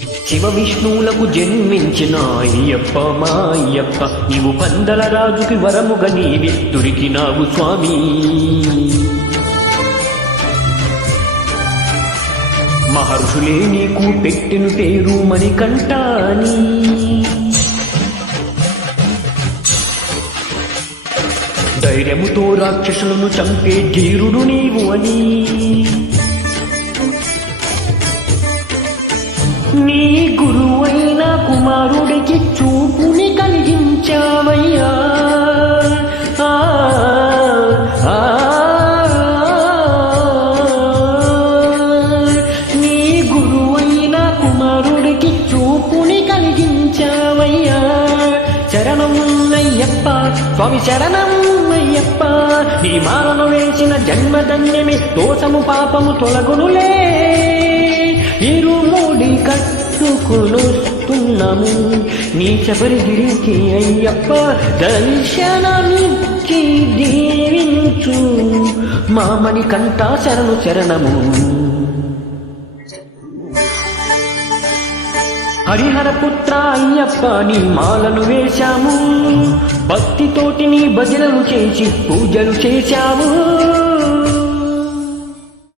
శివ విష్ణువులకు జన్మించిన అయ్యప్ప మా అయ్యప్ప, నీవు పందల రాజుకి వరముగ నీవి దొరికినావు స్వామి. మహర్షులే నీకు పెట్టిన పేరు మణికంఠ అని. ధైర్యముతో రాక్షసులను చంపే ధీరుడు నీవు అని. నీ గురువైన కుమారుడికి చూపుని కలిగించావయ్యా. నీ గురువైన కుమారుడికి చూపుని కలిగించావయ్యా. శరణం అయ్యప్ప స్వామి శరణం అయ్యప్ప, నీ మాలను వేసిన జన్మధన్యమే దోషము పాపము తొలగునులే. ఇరుముడి కట్టుకునొస్తున్నాము నీ శబరిగిరికి అయ్యప్ప, దర్శనమిచ్చి దీవించు మా మణికంఠ శరణు శరణము. హరిహరపుత్ర అయ్యప్ప నీ మాలను వేశాము, భక్తితోటి నీ భజనలు చేసి పూజలు చేశాము.